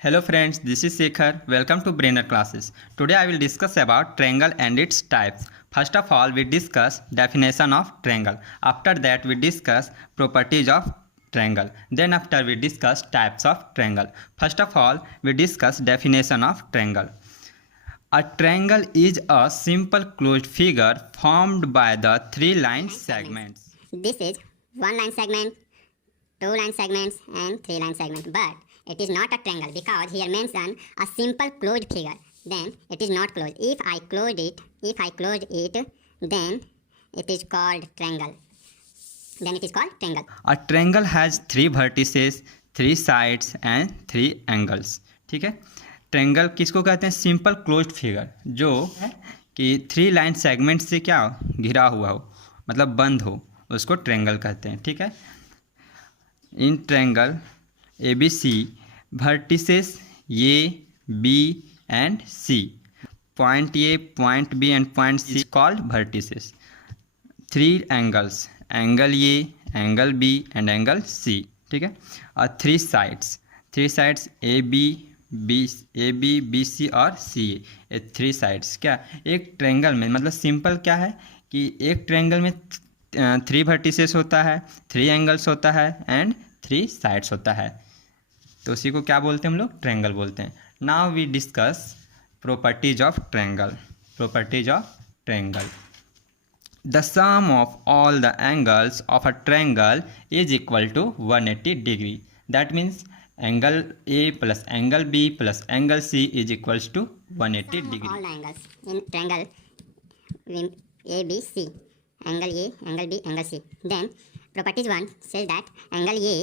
Hello friends, this is Shekhar. Welcome to Brainer Classes. Today I will discuss about triangle and its types. First of all, we discuss definition of triangle. After that, we discuss properties of triangle. Then after we discuss types of triangle. First of all, we discuss definition of triangle. A triangle is a simple closed figure formed by the three line segments. This is one line segment, two line segments and three line segment, but it is not a triangle because here mention a simple closed figure, then it is not closed. If I close it, then it is called triangle. A triangle has three vertices, three sides and three angles. ठीक है, triangle किसको कहते हैं? Simple closed figure जो है कि three line segment से क्या हो, घिरा हुआ हो, मतलब बंद हो, उसको ट्रायंगल कहते हैं. ठीक है, in triangle ABC vertices A, B and C. Point A, point B and point C is called vertices. Three angles, angle A, angle B and angle C. ठीक है, और three sides AB, BC और CA. ये three sides क्या एक triangle में, मतलब simple क्या है कि एक ट्रायंगल में थ्री वर्टिसेस होता है, थ्री एंगल्स होता है एंड थ्री साइड्स होता है, तो उसी को क्या बोलते हैं हम लोग? ट्रायंगल बोलते हैं. Now we discuss properties of triangle. The sum of all the angles of a triangle is equal to 180 degree. That means angle A plus angle B plus angle C is equals to 180 degree. All the angles in triangle ABC, angle A, angle B, angle C. Then properties 1 says that angle A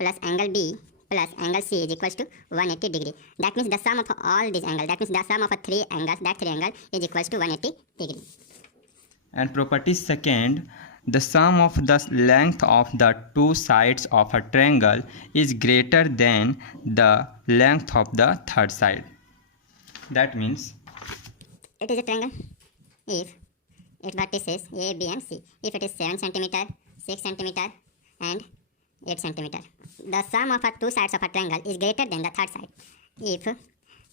plus angle B plus angle C is equals to 180 degree. That means the sum of all these angles, that means the sum of three angles, that triangle is equals to 180 degree. And property second, the sum of the length of the two sides of a triangle is greater than the length of the third side. That means it is a triangle if its vertices A, B and C, if it is 7 cm, 6 cm and 8 cm. The sum of two sides of a triangle is greater than the third side. If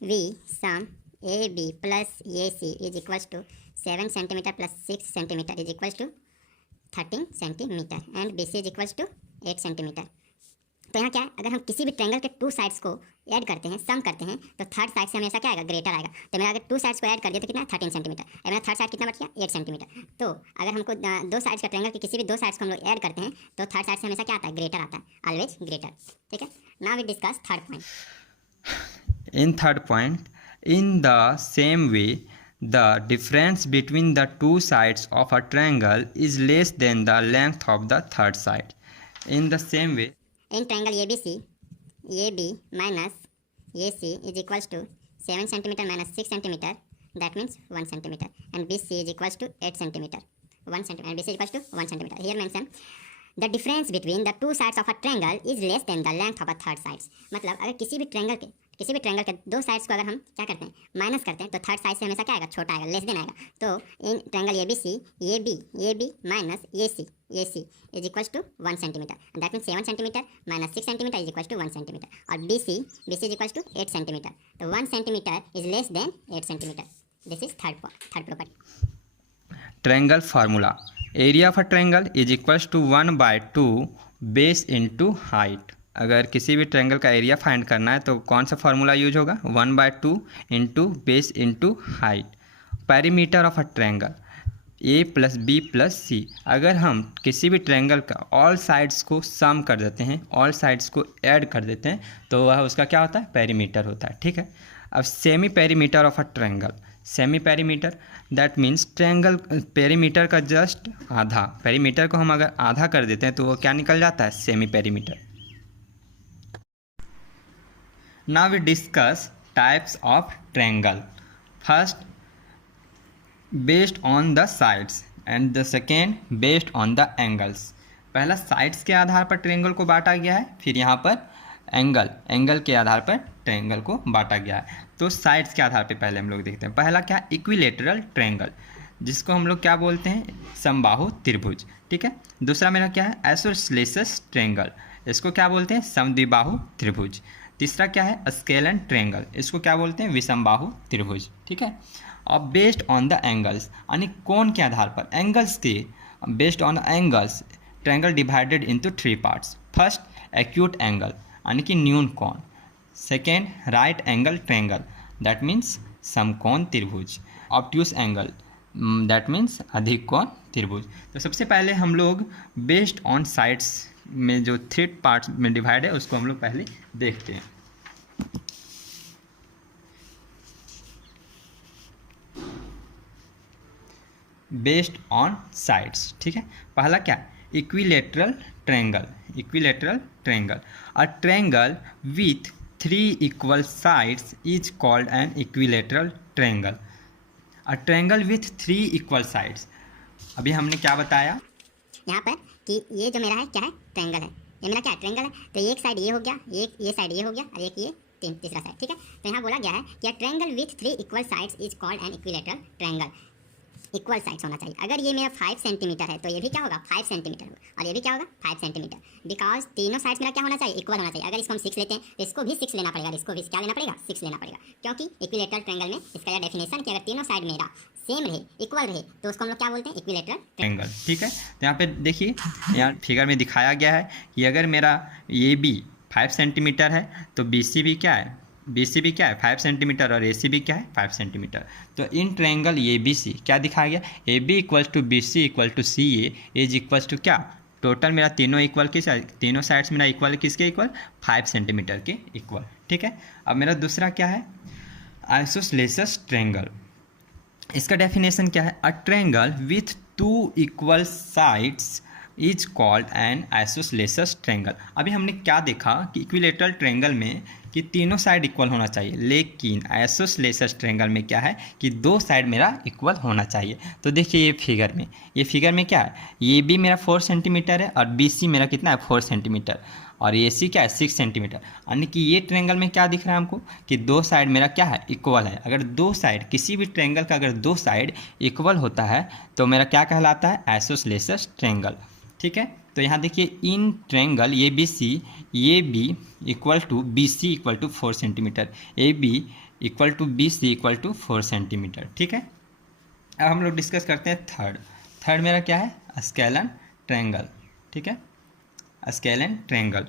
we sum AB plus AC is equals to 7 cm plus 6 cm is equals to 13 cm and BC is equals to 8 cm. तो यहाँ क्या है, अगर हम किसी भी triangle के two sides को ऐड करते हैं, सम करते हैं, तो थर्ड साइड से हमेशा क्या आएगा? ग्रेटर आएगा. तो मैंने अगर टू साइड्स को ऐड कर दिया तो कितना? 13 सेंटीमीटर. और मेरा थर्ड साइड कितना बच गया? 8 सेंटीमीटर. तो अगर हमको दो साइड्स का ट्रायंगल के किसी भी दो साइड्स को हम लोग ऐड करते हैं तो थर्ड साइड से हमेशा क्या आता है? ग्रेटर आता है, ऑलवेज ग्रेटर. ठीक है, now we discuss third point. in third point, in the same way, the difference between the two sides of a triangle is less than the length of the third side. In the same way, in triangle ABC, AB minus AC is equals to 7 cm minus 6 cm, that means 1 cm, and BC is equals to 8 cm, 1 cm, and BC is equals to 1 cm. Here mention the difference between the two sides of a triangle is less than the length of a third sides. मतलब अगर किसी भी triangle के दो sides को अगर हम क्या करते हैं? माइनस करते हैं, तो थर्ड साइड से हमेशा क्या आएगा? छोटा आएगा, लेस देन आएगा. तो in triangle ABC, AB minus AC is equals to 1 centimetre. That means 7 centimetre minus 6 centimetre is equals to 1 centimetre. और BC is equals to 8 centimetre. तो 1 centimetre is less than 8 centimetre. This is third property. triangle formula. Area of a triangle is equals to 1/2 base into height. अगर किसी भी triangle का area find करना है तो कौन सा फार्मूला यूज होगा? 1/2 into base into height. Perimeter of a triangle A plus B plus C. अगर हम किसी भी ट्रायंगल का ऑल साइड्स को सम कर देते हैं, ऑल साइड्स को ऐड कर देते हैं, तो वह उसका क्या होता है? पेरीमीटर होता है. ठीक है, अब semi perimeter of a triangle. Semi perimeter that means triangle perimeter का जस्ट आधा. पेरीमीटर को हम अगर आधा कर देते हैं तो वो क्या निकल जाता है? Semi perimeter. Now we discuss types of triangle. First, based on the sides and the second based on the angles. पहला साइड्स के आधार पर ट्रायंगल को बांटा गया है, फिर यहाँ पर एंगल के आधार पर ट्रायंगल को बांटा गया है. तो साइड्स के आधार पर पहले हम लोग देखते हैं. पहला क्या? इक्विलेटरल ट्रायंगल, जिसको हम लोग क्या बोलते हैं? समबाहु त्रिभुज. ठीक है. दूसरा मेरा क्या है? आइसोसेलेस ट्रायंगल, इसको क्या बोलते हैं? समद्विबाहु त्रिभुज. तीसरा क्या है, स्केलन ट्रायंगल, इसको क्या बोलते हैं, विषमबाहु त्रिभुज। ठीक है, और बेस्ड ऑन द एंगल्स, यानी कोण के आधार पर, एंगल्स के based on angles triangle divided into 3 parts. First acute angle यानी कि न्यून कोण, second right angle triangle that means समकोण त्रिभुज, ऑब्ट्यूस एंगल दैट मीन्स अधिक कोण त्रिभुज। तो सबसे पहले हम लोग बेस्ड ऑन साइड्स में जो 3 पार्ट्स में डिवाइड है उसको हम लोग पहले देखते हैं। बेस्ड ऑन साइड्स, ठीक है। पहला क्या, equilateral triangle, equilateral triangle, a triangle with 3 equal sides is called an equilateral triangle. A triangle with 3 equal sides, अभी हमने क्या बताया यहाँ पर कि ये जो मेरा है क्या है, ट्रायंगल है, ये मेरा क्या है, ट्रायंगल है। तो एक साइड ये हो गया, एक ये साइड ये हो गया, और एक ये तीसरा साइड। ठीक है, तो यहाँ बोला गया है कि triangle with 3 equal sides is called an equilateral triangle. Equal sides होना चाहिए। अगर ये मेरा 5 सेंटीमीटर है तो ये भी क्या होगा, 5 सेंटीमीटर होगा, और ये भी क्या होगा, 5 सेंटीमीटर, बिकॉज तीनों साइड्स मेरा क्या होना चाहिए, इक्वल होना चाहिए। अगर इसको हम 6 लेते हैं तो इसको भी 6 लेना पड़ेगा, इसको भी क्या लेना पड़ेगा, 6 लेना पड़ेगा, क्योंकि इक्विलेटरल ट्रायंगल में इसका यह डेफिनेशन कि अगर तीनों साइड मेरा सेम रहे, इक्वल रहे, तो उसको हम लोग क्या बोलते हैं, इक्विलेटरल ट्रायंगल। ठीक है, तो यहाँ पे देखिए, यहाँ फिगर में दिखाया गया है कि अगर मेरा ये बी 5 सेंटीमीटर है तो बी सी भी क्या है, बी सी भी क्या है 5 सेंटीमीटर, और ए सी भी क्या है 5 सेंटीमीटर। तो इन ट्रायंगल ए बी सी क्या दिखाया गया, A B equals to B C equal to C A is equals to क्या, टोटल मेरा तीनों इक्वल किस, तीनों साइड्स मेरा इक्वल किसके इक्वल, 5 सेंटीमीटर के इक्वल। ठीक है, अब मेरा दूसरा क्या है, आइसोसेलेस ट्रायंगल। इसका डेफिनेशन क्या है, अ triangle with 2 equal sides is called an isosceles triangle. अभी हमने क्या देखा कि इक्विलेटरल ट्रायंगल में कि तीनों साइड इक्वल होना चाहिए, लेकिन आइसोसेलेस ट्रायंगल में क्या है कि 2 साइड मेरा इक्वल होना चाहिए। तो देखिए ये फिगर में, ये फिगर में क्या है, ये भी मेरा 4 सेंटीमीटर है और बी सी मेरा कितना है 4 सेंटीमीटर, और ए सी क्या है 6 सेंटीमीटर। यानी कि ये ट्रायंगल में क्या दिख रहा है हमको कि 2 साइड मेरा क्या है, इक्वल है। अगर 2 साइड किसी भी ट्रायंगल का अगर 2 साइड इक्वल होता है तो मेरा क्या कहलाता है, आइसोसेलेस ट्रायंगल। ठीक है, तो यहाँ देखिए in triangle A B C, A B equal to B C equal to 4 centimetre, A B equal to B C equal to 4 centimetre. ठीक है, अब हम लोग डिस्कस करते हैं थर्ड मेरा क्या है, स्केलन ट्रायंगल। ठीक है, scalene triangle,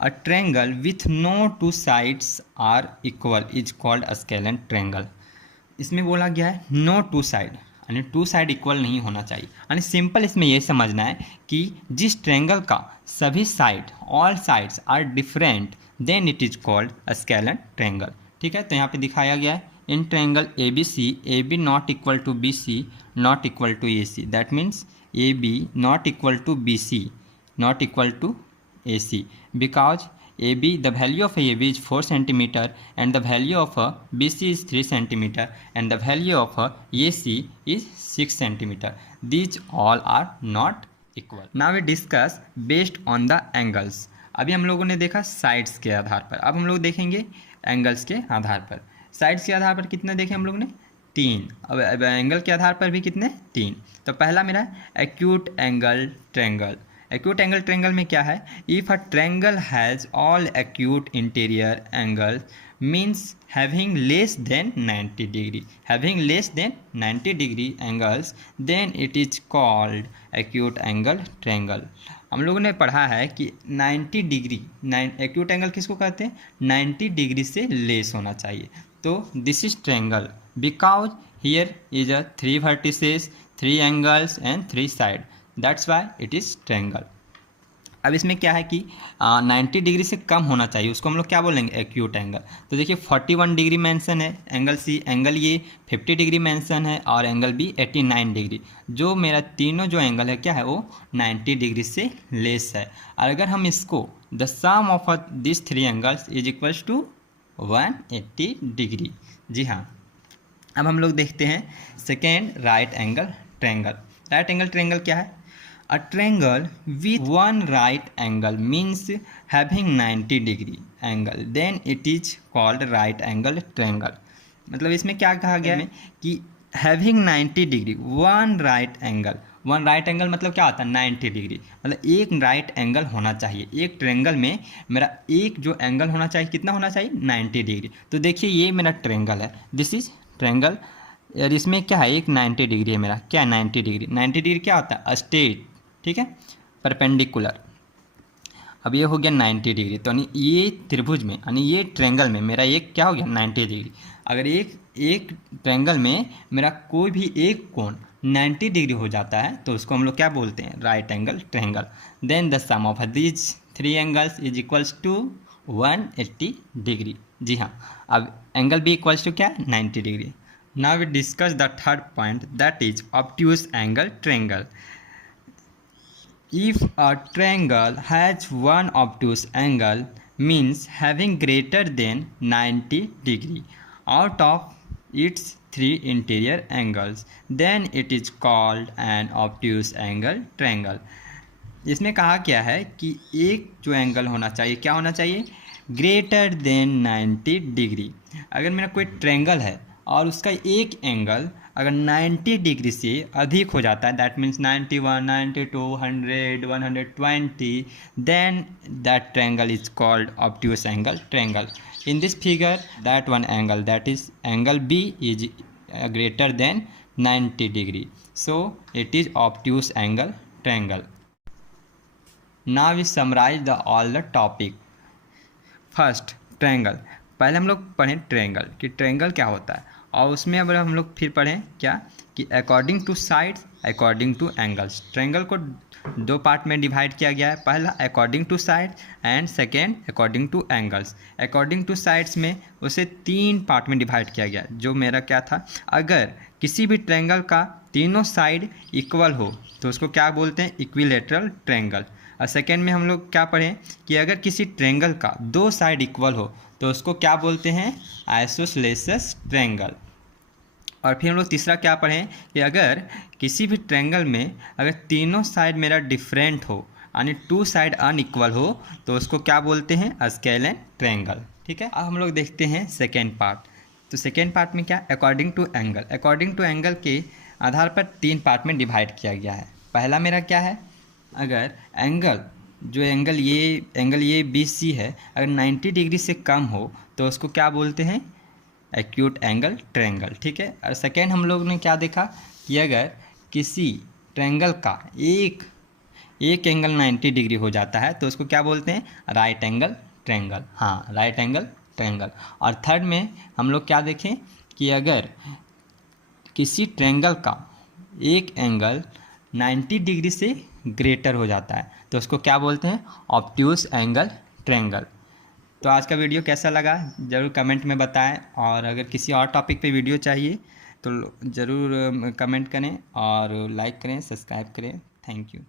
a triangle with no 2 sides are equal is called scalene triangle. इसमें बोला गया है नो 2 साइड, यानी 2 साइड इक्वल नहीं होना चाहिए। यानी सिंपल इसमें ये समझना है कि जिस ट्रायंगल का सभी side, all sides are different, then it is called scalene triangle. ठीक है, तो यहाँ पे दिखाया गया है in triangle A B not equal to B C not equal to A C, that means A B not equal to B C not equal to AC, because AB, the value of AB is 4 centimeter and the value of BC is 3 centimeter and the value of AC is 6 centimeter. These all are not equal. Now we discuss based on the angles. अभी हम लोगों ने देखा sides के आधार पर, अब हम लोग देखेंगे एंगल्स के आधार पर। साइड्स के आधार पर कितने देखे हम लोग ने, 3। अब एंगल के आधार पर भी कितने, 3। तो पहला मेरा acute angle triangle. Acute angle triangle में क्या है, if a triangle has all acute interior angle means having less than 90 degree, having than 90 degree angles, then it is called acute angle triangle. हम लोगों ने पढ़ा है कि 90 डिग्री, एक्यूट एंगल किसको कहते हैं, 90 डिग्री से लेस होना चाहिए। तो this is triangle because here is a 3 vertices, 3 angles and 3 side, that's why it is triangle. अब इसमें क्या है कि 90 डिग्री से कम होना चाहिए, उसको हम लोग क्या बोलेंगे, एक्यूट एंगल। तो देखिए 41 डिग्री मेंशन है एंगल सी, एंगल ये 50 डिग्री मेंशन है और एंगल बी 89 डिग्री। जो मेरा तीनों जो एंगल है क्या है, वो 90 डिग्री से लेस है। और अगर हम इसको the sum of this 3 angles is equals to 180 degree. जी हाँ, अब हम लोग देखते हैं second right angle triangle. Right angle triangle क्या है, a triangle with one right angle means having 90 degree angle, then it is called right angle triangle। मतलब इसमें क्या कहा गया है कि having 90 degree one right angle, one right angle मतलब क्या होता है 90 डिग्री, मतलब एक राइट एंगल होना चाहिए। एक ट्रायंगल में मेरा एक जो एंगल होना चाहिए कितना होना चाहिए 90 डिग्री। तो देखिए ये मेरा ट्रायंगल है, दिस इज ट्रायंगल, और इसमें क्या है एक 90 डिग्री है मेरा, क्या 90 डिग्री, 90 डिग्री क्या होता है स्ट्रेट, ठीक है, परपेंडिकुलर। अब ये हो गया 90 डिग्री, तो यानी ये त्रिभुज में यानी ये ट्रायंगल में मेरा एक क्या हो गया 90 डिग्री। अगर एक ट्रायंगल में मेरा कोई भी एक कोण 90 डिग्री हो जाता है तो उसको हम लोग क्या बोलते हैं right angle triangle. Then the sum of these three angles is equals to 180 degree. जी हाँ, अब एंगल भी इक्वल्स टू क्या 90 degree. Now we discuss the third point that is obtuse angle triangle. If a triangle has one obtuse angle means having greater than 90 degree out of its three interior angles, then it is called an obtuse angle triangle. इसमें कहा क्या है कि एक जो angle होना चाहिए क्या होना चाहिए ग्रेटर देन 90 डिग्री। अगर मेरा कोई ट्रायंगल है और उसका एक एंगल अगर 90 डिग्री से अधिक हो जाता है, that means 91, 92, 100, 120, then that triangle is called obtuse angle triangle. In this figure that one angle that is angle B is greater than 90 degree, so it is obtuse angle triangle. Now we summarise the all the topic. First triangle, पहले हम लोग पढ़ें triangle कि triangle क्या होता है, और उसमें अब हम लोग फिर पढ़ें क्या कि according to sides according to angles. Triangle को दो पार्ट में डिवाइड किया गया है, पहला according to side and second according to angles. According to sides में उसे तीन पार्ट में डिवाइड किया गया, जो मेरा क्या था अगर किसी भी ट्रायंगल का तीनों साइड इक्वल हो तो उसको क्या बोलते हैं इक्विलेटरल ट्रायंगल। और सेकेंड में हम लोग क्या पढ़ें कि अगर किसी ट्रायंगल का दो साइड इक्वल हो तो उसको क्या बोलते हैं आइसोसेलेस ट्रायंगल। और फिर हम लोग तीसरा क्या पढ़ें कि अगर किसी भी ट्रायंगल में अगर तीनों साइड मेरा डिफरेंट हो यानी टू साइड अनइक्वल हो तो उसको क्या बोलते हैं स्केलेन ट्रायंगल। ठीक है, अब हम लोग देखते हैं सेकेंड पार्ट। तो सेकेंड पार्ट में क्या according to angle, according to angle के आधार पर तीन पार्ट में डिवाइड किया गया है। पहला मेरा क्या है अगर एंगल जो एंगल ये बी सी है अगर 90 डिग्री से कम हो तो उसको क्या बोलते हैं एक्यूट एंगल ट्रायंगल। ठीक है, और सेकेंड हम लोग ने क्या देखा कि अगर किसी ट्रायंगल का एक एंगल 90 डिग्री हो जाता है तो उसको क्या बोलते हैं राइट एंगल ट्रायंगल। हाँ, राइट एंगल ट्रायंगल। और थर्ड में हम लोग क्या देखें कि अगर किसी ट्रायंगल का एक एंगल 90 डिग्री से ग्रेटर हो जाता है तो उसको क्या बोलते हैं ऑब्ट्यूस एंगल ट्रायंगल। तो आज का वीडियो कैसा लगा ज़रूर कमेंट में बताएं, और अगर किसी और टॉपिक पे वीडियो चाहिए तो ज़रूर कमेंट करें और लाइक करें, सब्सक्राइब करें। Thank you.